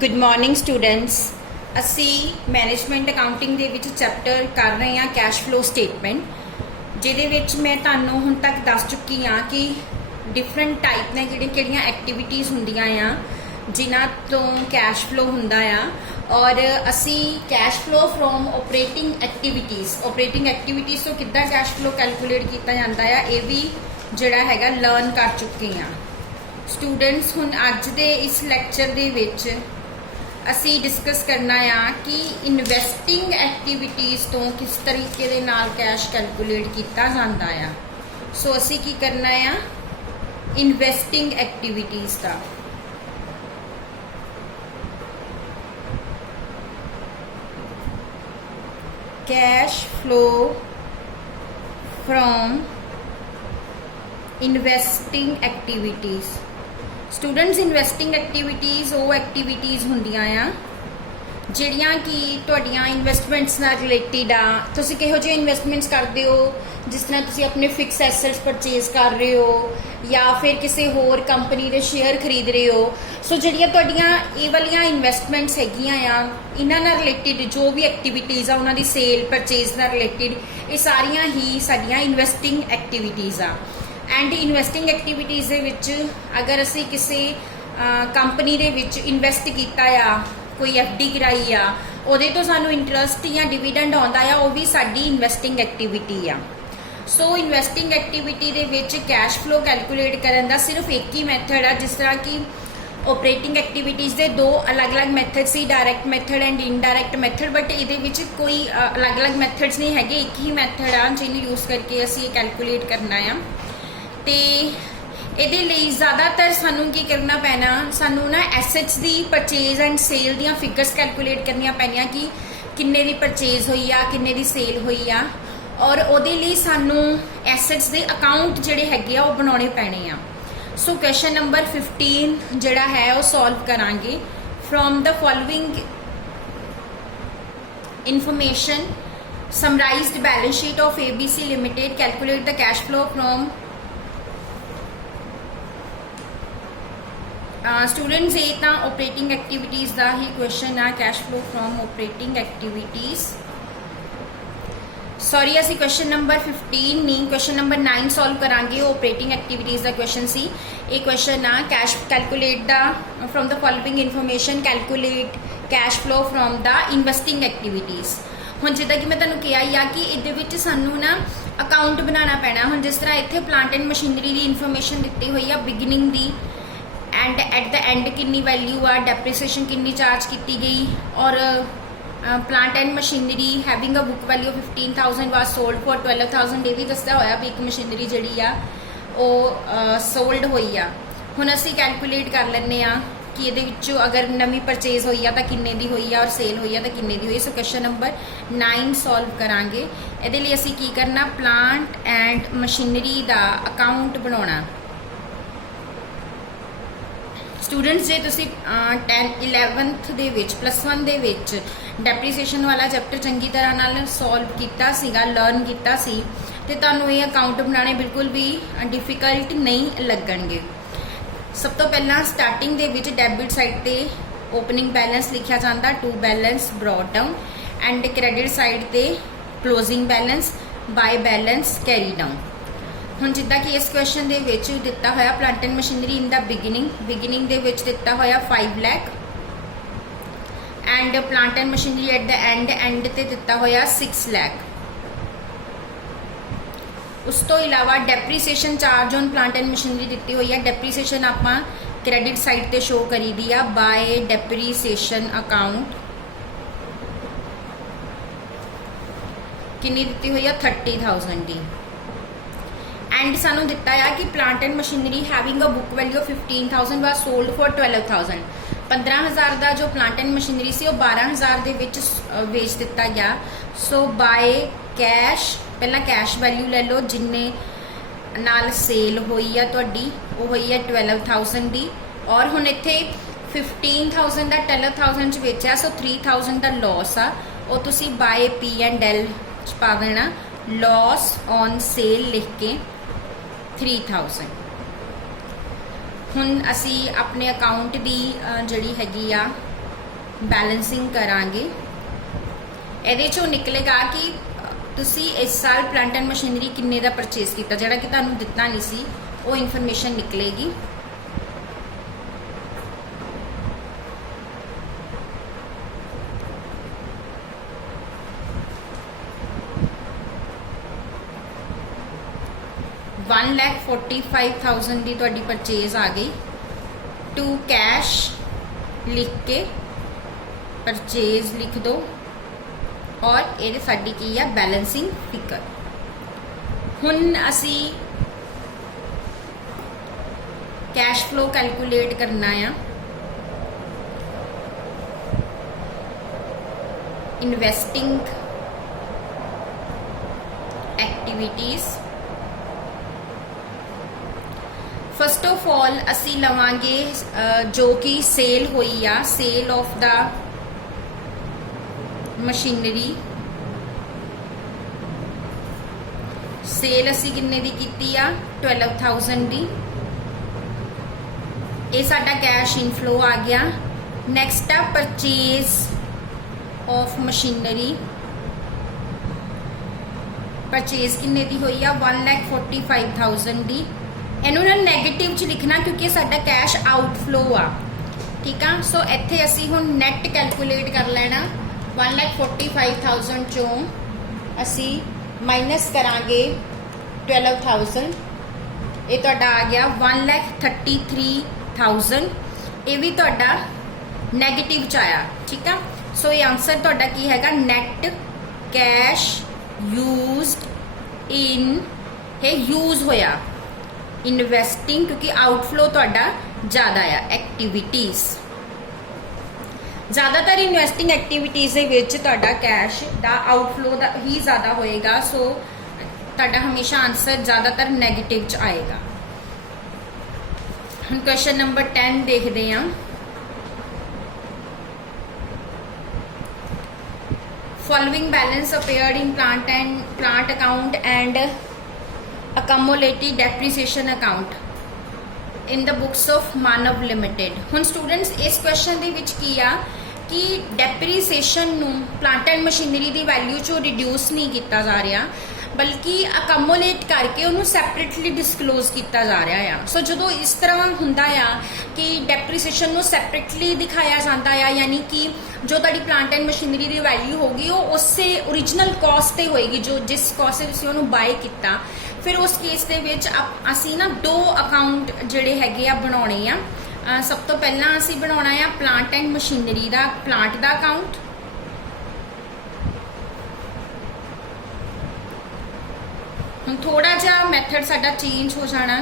Good morning students. असी management accounting दे विच चैप्टर कर रहे हैं कैश फ्लो स्टेटमेंट, जिहदे विच मैं तुहानूं हुण तक दस चुकी हाँ कि डिफरेंट टाइप ने किहड़ियां एक्टिविटीज़ हुंदियां आ जिन्हां तो कैश फ्लो हुंदा आ। और असी cash flow from operating activities तो किद्दां कैश फ्लो कैलकुलेट किया जाता है ये भी जिहड़ा हैगा लर्न कर चुके हैं स्टूडेंट्स। हुण अज दे इस लैक्चर दे विच असी डिस्कस करना आ कि इन्वेस्टिंग एक्टिविटीज़ तो किस तरीके दे नाल कैश कैलकुलेट किया जाता है। सो असी की करना आ इन्वेस्टिंग एक्टिविटीज़ का। Cash flow from investing activities. Students investing activities वो एक्टिविटीज़ होंदियां आ जिहड़ियां कि तुहाडियां इन्वेस्टमेंट्स नाल रिलेटिड आ। तुसीं किहो जिहे इन्वेस्टमेंट्स करदे हो, जिस तरह तुसीं अपने फिक्स एसेट्स परचेज कर रहे हो या फिर किसी होर कंपनी के शेयर खरीद रहे हो। सो जिहड़ियां तुहाडियां ये वालियां इन्वेस्टमेंट्स हैगियां आ इन्हां नाल रिलेटिड जो भी एक्टिविटीज़ आ उन्हां दी सेल परचेज नाल रिलेटिड ये सारियां ही साडियां इन्वेस्टिंग एक्टिविटीज़ आ। एंड इन्वेस्टिंग एक्टिविटीज़ दे विच अगर असी किसी कंपनी दे विच इन्वेस्ट किया आ, कोई FD कराई आ, उहदे तो सानू इंटरस्ट या डिविडेंड आउंदा आ, वो भी साडी इन्वेस्टिंग एक्टिविटी आ। सो इन्वेस्टिंग एक्टिविटी दे विच कैश फ्लो कैलकुलेट करन दा सिर्फ एक ही मैथड आ। जिस तरह कि ऑपरेटिंग एक्टिविटीज़ दे दो अलग अलग मैथड सी, direct method and indirect method, but ये विच कोई अलग अलग मैथड्स नहीं है, एक ही मैथड आ जिन्हें यूज़ करके असी ये कैलकुलेट करना आ। तो ये ज़्यादातर सानू की करना पैना, सानू ना एसेट्स दी परचेज एंड सेल दियां फिगर्स कैलकुलेट करनिया पैनिया कि किन्ने दी परचेज हुई आ, किन्ने दी सेल हुई आ, और उहदे लई सानू एसेट्स दे अकाउंट जिहड़े हैगे आ वो बनाने पैने आ। सो क्वेश्चन नंबर 15 जिहड़ा है वो सॉल्व करांगे। From the following information summarised balance sheet of ABC limited calculate the cash flow from students. ये तो ऑपरेटिंग एक्टिविटीज़ का ही क्वेश्चन आ, cash flow from operating activities. Sorry असी क्वेश्चन नंबर 15 नहीं, क्वेश्चन नंबर 9 सॉल्व करांगे। Operating activities का question सी। ये क्वेश्चन आ cash calculate the from the following information calculate cash flow from the investing activities. हुण जिद्दां कि मैं तुहानूं कहा ही आ कि इहदे विच सानू ना अकाउंट बनाना पैना। हुण जिस तरह इत्थे प्लांट एंड मशीनरी की इन्फॉर्मेशन दित्ती हुई आ बिगिनिंग दी, एंड एट द एंड कितनी वैल्यू आ, डेप्रीसीएशन कितनी चार्ज की गई, और plant and machinery having a book value 15,000 was sold for 12,000। ये भी दसदा होया भी एक मशीनरी जिहड़ी आ वो सोल्ड हुई आ। हुण असीं कैलकुलेट कर लैंदे आ कि इहदे विच्चों अगर नवीं परचेज हुई आ तां किन्ने दी हुई आ और सेल हुई आ तां किन्ने दी हुई। सो क्वेश्चन नंबर 9 सॉल्व करांगे। इहदे लई असीं की करना, प्लांट एंड मशीनरी दा अकाउंट बनाउणा। स्टूडेंट्स जे तुसी 10th 11th दे विच +1 दे विच डेप्रीसीएशन वाला चैप्टर चंगी तरह नाल सॉल्व किया सीगा, लर्न किया सी, ते तुहानूं ये अकाउंट बनाने बिल्कुल भी डिफिकल्ट नहीं लगणगे। सब तो पहला स्टार्टिंग दे विच डेबिट साइड ते ओपनिंग बैलेंस लिखा जाता, to balance brought down, and credit side ते closing balance, by balance carry down. हुण जिद्दां कि इस क्वेश्चन दे विच दिता होया plant and machinery in the beginning दे विच दिता होया 5 lakh, and plant and machinery at the end ते दिता होया 6 लाख। उस तो इलावा depreciation charge on plant and machinery दी हुई है। डेप्रीसीएशन आपां क्रेडिट साइड ते शो करी दी आ बाय डेप्रीसीएशन अकाउंट, कितनी दी हुई है 30,000 दी। एंड सानू दिता है कि plant and machinery having a book value 15,000 was sold for 12,000। 15,000 का जो प्लांट एंड मशीनरी से 12,000 के बेच दिता गया। सो बाय कैश, पहला कैश वैल्यू ले लो जिन्ने नाल सेल हुई है तुहाडी, वो हुई है 12,000 दी, और हुण इत्थे 15,000 का 12,000 च बेचा, सो 3,000 का लॉस आ, वो तुसी बाय P&L च पा देना, लॉस ऑन सेल लिख के 3,000। हुण असी अपने अकाउंट की जिहड़ी हैगी आ बैलेंसिंग करांगे। ਇਹਦੇ ਚੋਂ ਨਿਕਲੇਗਾ कि ਤੁਸੀਂ इस साल प्लांट एंड मशीनरी किन्ने ਦਾ परचेज ਕੀਤਾ, ਜਿਹੜਾ कि ਤੁਹਾਨੂੰ ਦਿੱਤਾ नहीं सी, वो इन्फॉर्मेशन निकलेगी। $1,45,000 ਦੀ ਤੁਹਾਡੀ परचेज आ गई। टू कैश लिख के परचेज लिख दो और ये साडी की है बैलेंसिंग फिगर। हुन असी कैश फ्लो कैलकुलेट करना है। Investing activities first of all असी लवांगे जो कि सेल हुई आ, sale of the machinery. Sale असी किन्ने दी कीती आ 12,000 दी। ये साडा कैश इनफ्लो आ गया। नैक्सट आ परचेज ऑफ मशीनरी। परचेज किन्ने दी हुई आ 1,45,000 दी। इनू ना नैगेटिव च लिखना क्योंकि साडा कैश आउटफ्लो आ, ठीक है। सो इत्थे असी हुण नैट कैलकुलेट कर लेना। 1,45,000 चों असी माइनस करांगे 12,000, ये तुहाडा आ गया 1,33,000। ये भी तुहाडा नैगेटिव च आया, ठीक है। सो ये आंसर तुहाडा की हैगा नैट कैश यूज्ड इन, है यूज होया इन्वेस्टिंग, क्योंकि आउटफ्लो तुहाडा ज़्यादा आ एक्टिविटीज़। ज़्यादातर इन्वेस्टिंग एक्टिविटीज़ दे विच तुहाडा कैश दा आउटफ्लो दा ही ज़्यादा होएगा। सो तुहाडा हमेशा आंसर ज़्यादातर नैगेटिव च आएगा। हम क्वेश्चन नंबर 10 देखते हैं। Following balance appeared in plant account and accumulated depreciation account in the books of Manav Limited। हुण स्टूडेंट्स इस क्वेश्चन दे विच की आ कि डेप्रीसीएशन नूं plant and machinery the value चों रिड्यूस नहीं किया जा रहा, बल्कि अकमोलेट करके उन्होंने सैपरेटली डिस्कलोज किया जा रहा है। सो जो इस तरह हुंदा आ कि डेप्रीसीएशन नूं सैपरेटली दिखाया जाता है, यानी कि जो तुहाडी प्लांट एंड मशीनरी की वैल्यू होगी वो उससे ओरिजिनल कॉस्ट ते होएगी, जो जिस कॉस्ट से तुसीं उहनूं बाय किया। फिर उस केस दे विच असी ना दो अकाउंट जिहड़े हैगे आ बनाउणे आ। सब तो पहला असी बनाउणा आ प्लांट एंड मशीनरी दा, प्लांट दा अकाउंट। हुण थोड़ा जिहा मैथड साडा चेंज हो जाना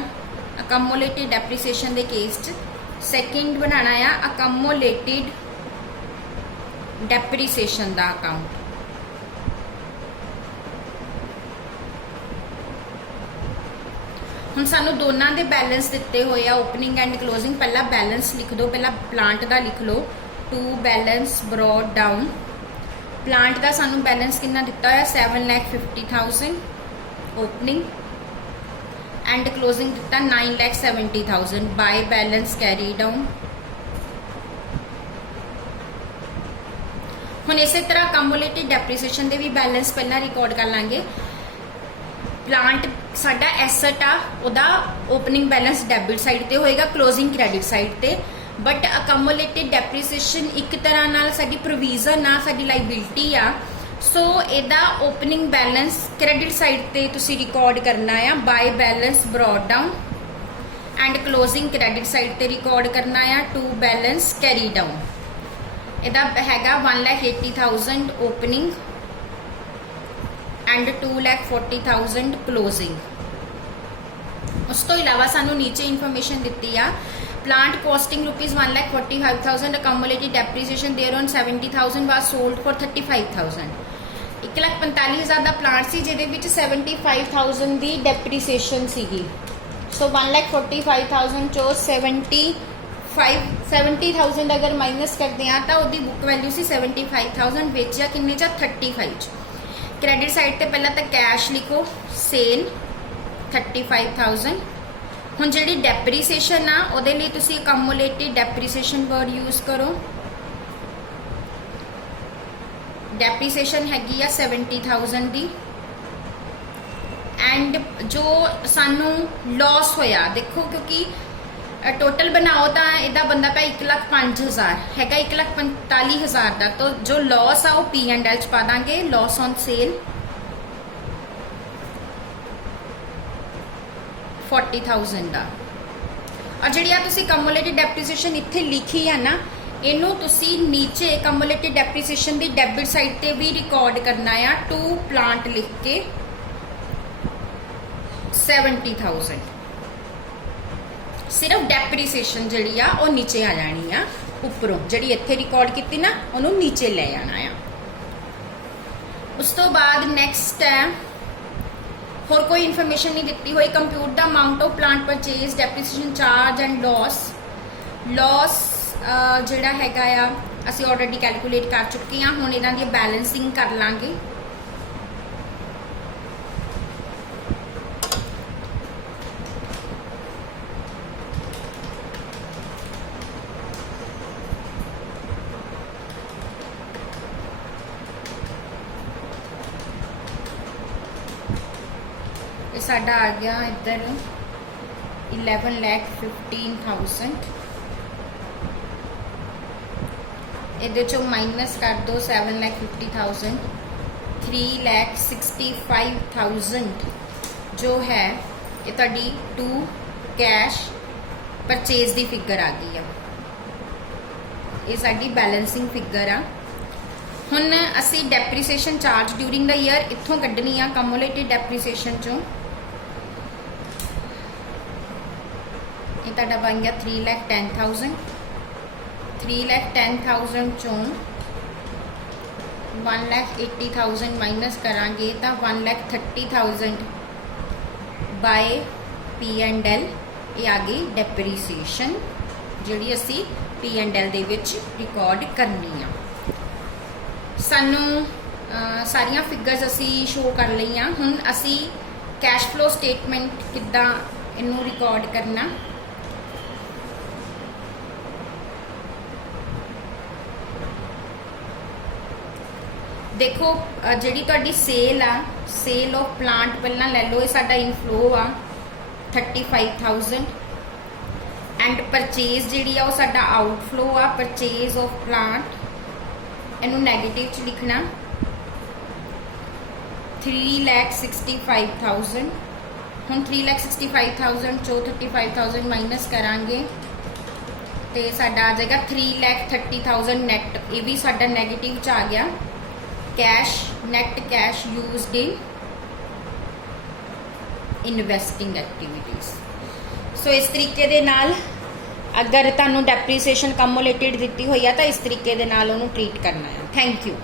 अकमोलेटेड डेप्रीसीएशन दे केस च। सैकेंड बनाना आ अकमोलेटेड डेप्रीसीएशन दा अकाउंट। हुण सानू दोनों के बैलेंस दिते हुए आ, ओपनिंग एंड क्लोजिंग। पहला बैलेंस लिख दो, पहला प्लांट का लिख लो। To balance brought down. Plant का सानू बैलेंस कितना दिता है 7,50,000 ओपनिंग, एंड क्लोजिंग दिता 9,70,000। Bye balance carry down. हुण इस तरह अकमोलेटेड डेप्रीसीएशन के भी बैलेंस पहला रिकॉर्ड कर लांगे। प्लांट साडा एसेट आ, उहदा ओपनिंग बैलेंस डेबिट साइड ते होएगा, क्लोजिंग क्रेडिट साइड ते। बट अकमोलेटेड डेप्रीसीएशन एक तरह नाल साडी प्रोविजन आ, साडी लाइबिलिटी आ। सो इहदा ओपनिंग बैलेंस क्रेडिट साइड ते तुसी रिकॉर्ड करना है। By balance brought down and closing credit side ते रिकॉर्ड करना है। To balance carry down. इहदा हैगा 1,80,000 ओपनिंग एंड 2,40,000 क्लोजिंग। उस तो इलावा सानू नीचे इन्फॉर्मेशन दी आ। Plant costing ₹1,45,000, accumulated depreciation thereon 70,000 was sold for 35,000। 1,45,000 का प्लांट सी जिहदे विच 75,000 की डेप्रीसीएशन सीगी। सो 1,45,000 चो 70,000 अगर माइनस करते हैं तो उसकी बुक वैल्यू सी 75,000, बेचिया किन्ने चा 35। क्रेडिट साइड ते पहला तो कैश लिखो, सेल 35,000। हुण जिहड़ी डेप्रीसीएशन आ उहदे लई तुसीं अकमोलेटेड डेप्रीसीएशन वर्ड यूज़ करो। डेप्रीसीएशन हैगी आ 70,000 दी। एंड जो सानू लॉस होया देखो, क्योंकि टोटल बनाओ तो इहदा बनदा पिया 1,05,000 हैगा 1,45,000 का। तो जो लॉस आ वो P&L च पा देंगे, लॉस ऑन सेल 40,000 का। और जी तुसी कम्युलेटिव डेप्रीसीएशन इत्थे लिखी है ना, इनू तुसी नीचे कम्युलेटिव डेप्रीसीएशन की डेबिट साइड ते भी रिकॉर्ड करना है, टू प्लांट लिख के 70,000 सिर्फ डेप्रीसीएशन जी वो नीचे आ जानी आ, उपरों जी इत्थे रिकॉर्ड की ना उन्होंने नीचे ले जाना है। उस तो बाद नैक्सट है, होर कोई इन्फॉर्मेशन नहीं दी हुई। Compute the amount of plant purchase, depreciation charge and loss. Loss जोड़ा हैगा आ असी ऑलरेडी कैलकुलेट कर चुके हैं, हुण इन्हां दी बैलेंसिंग कर लांगे। साडा आ गया इधर 11,15,000। इहदे चों माइनस कर दो 7,50,000, 3,65,000 जो है ये तुहाडी टू कैश परचेज की फिगर आ गई है। ये साडी बैलेंसिंग फिगर आ। हुण असी डेप्रीसीएशन चार्ज ड्यूरिंग द ईयर इत्थों कड्ढनी आ कम्युलेटिव डेप्रीसीएशन चों। ये तुहाडा बन गया 3,10,000। 3,10,000 चों 1,80,000 माइनस करांगे तो 1,30,000 बाय P&L। ये आ गई डेप्रीसीएशन जिहड़ी असी P&L दे विच रिकॉर्ड करनी आ। सानू सारिया फिगर्स असी शो कर लईआं। हुण असी कैश फ्लो स्टेटमेंट किद्दां इनू रिकॉर्ड करना। देखो जिहड़ी तुहाडी सेल आ, सेल ऑफ प्लांट पहला ले लो, ये साडा इनफ्लो आ 35,000 एंड परचेज जिहड़ी आ वो साडा आउटफ्लो आ, परचेज ऑफ प्लांट इनू नैगेटिव च लिखना 3,65,000। हम 3,65,000 चो 35,000 माइनस करांगे तो साडा आ जाएगा 3,30,000 नैट। ये भी साडा नैगेटिव च आ गया। Cash net cash used in investing activities. So इस तरीके दे नाल अगर तुहानू डेप्रीसीएशन कम्युलेटेड दी हुई है तो इस तरीके दे नाल उहनू ट्रीट करना है। Thank you.